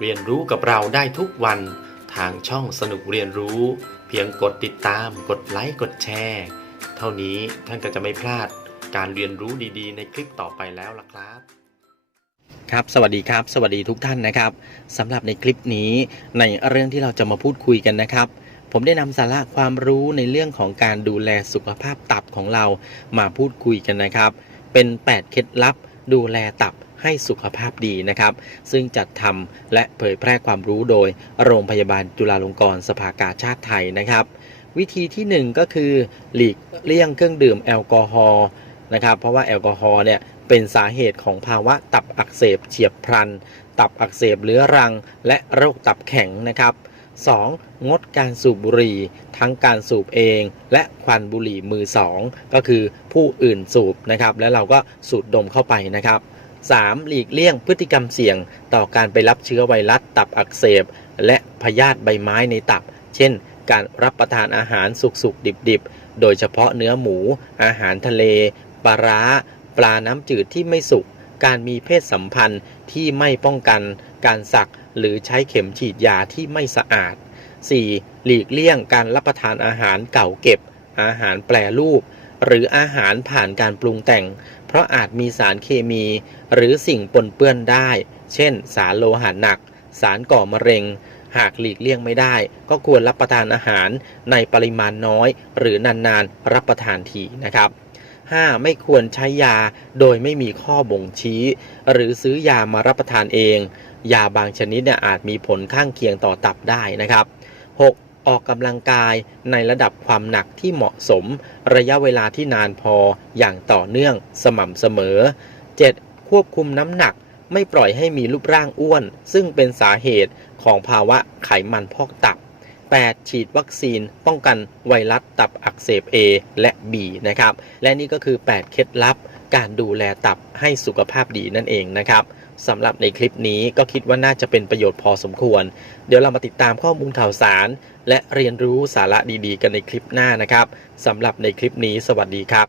เรียนรู้กับเราได้ทุกวันทางช่องสนุกเรียนรู้ เพียงกดติดตาม กดไลค์กดแชร์ เท่านี้ท่านก็จะไม่พลาดการเรียนรู้ดีๆ ในคลิปต่อไปแล้วล่ะครับครับสวัสดีครับ สวัสดีทุกท่านนะครับสำหรับในคลิปนี้ในเรื่องที่เราจะมาพูดคุยกันนะครับ ผมได้นำสาระความรู้ในเรื่องของการดูแลสุขภาพตับของเรามาพูดคุยกันนะครับ เป็น 8 เคล็ดลับ ดูแลตับให้สุขภาพดีนะครับ ซึ่งจัดทำและเผยแพร่ความรู้โดยโรงพยาบาลจุฬาลงกรณ์สภากาชาติไทยนะครับ วิธีที่ 1 ก็คือ หลีกเลี่ยงเครื่องดื่มแอลกอฮอล์นะครับ เพราะว่าแอลกอฮอล์เนี่ยเป็นสาเหตุของภาวะตับอักเสบเฉียบพลัน ตับอักเสบเรื้อรัง และโรคตับแข็งนะครับ 2. งดการสูบบุหรี่ทั้งการสูบเอง และควันบุหรี่มือสองก็คือผู้อื่นสูบนะครับแล้วเราก็สูดดมเข้าไปนะครับ 3. หลีกเลี่ยงพฤติกรรมเสี่ยง ต่อการไปรับเชื้อไวรัสตับอักเสบ และพยาธิใบไม้ในตับ เช่น การรับประทานอาหารสุกๆ ดิบๆ โดยเฉพาะเนื้อหมู อาหารทะเล ปลาร้า ปลาน้ำจืดที่ไม่สุก การมีเพศสัมพันธ์ที่ไม่ป้องกัน การสักหรือใช้เข็มฉีดยาที่ไม่สะอาด 4. หลีกเลี่ยงการรับประทานอาหารเก่าเก็บ อาหารแปรรูป หรืออาหารผ่านการปรุงแต่ง เพราะอาจมีสารเคมี หรือสิ่งปนเปื้อนได้ เช่น สารโลหะหนัก สารก่อมะเร็ง หากหลีกเลี่ยงไม่ได้ ก็ควรรับประทานอาหารในปริมาณน้อย หรือนานๆ รับประทานทีนะครับ 5. ไม่ควรใช้ยาโดยไม่มีข้อบ่งชี้ หรือซื้อยามารับประทานเอง ยาบางชนิดเนี่ยอาจมีผลข้างเคียงต่อตับได้นะครับ 6. ออกกำลังกายในระดับความหนักที่เหมาะสม ระยะเวลาที่นานพออย่างต่อเนื่องสม่ำเสมอ 7. ควบคุมน้ำหนักไม่ปล่อยให้มีรูปร่างอ้วน ซึ่งเป็นสาเหตุของภาวะไขมันพอกตับ 8. ฉีดวัคซีน ป้องกันไวรัสตับอักเสบ A และ B นะครับ และนี่ก็คือ 8 เคล็ดลับ การดูแลตับให้สุขภาพดีนั่นเองนะครับสำหรับในคลิปนี้ก็คิดว่าน่าจะเป็นประโยชน์พอสมควร เดี๋ยวเรามาติดตามข้อมูลข่าวสาร และเรียนรู้สาระดีๆ กันในคลิปหน้านะครับสำหรับในคลิปนี้สวัสดีครับ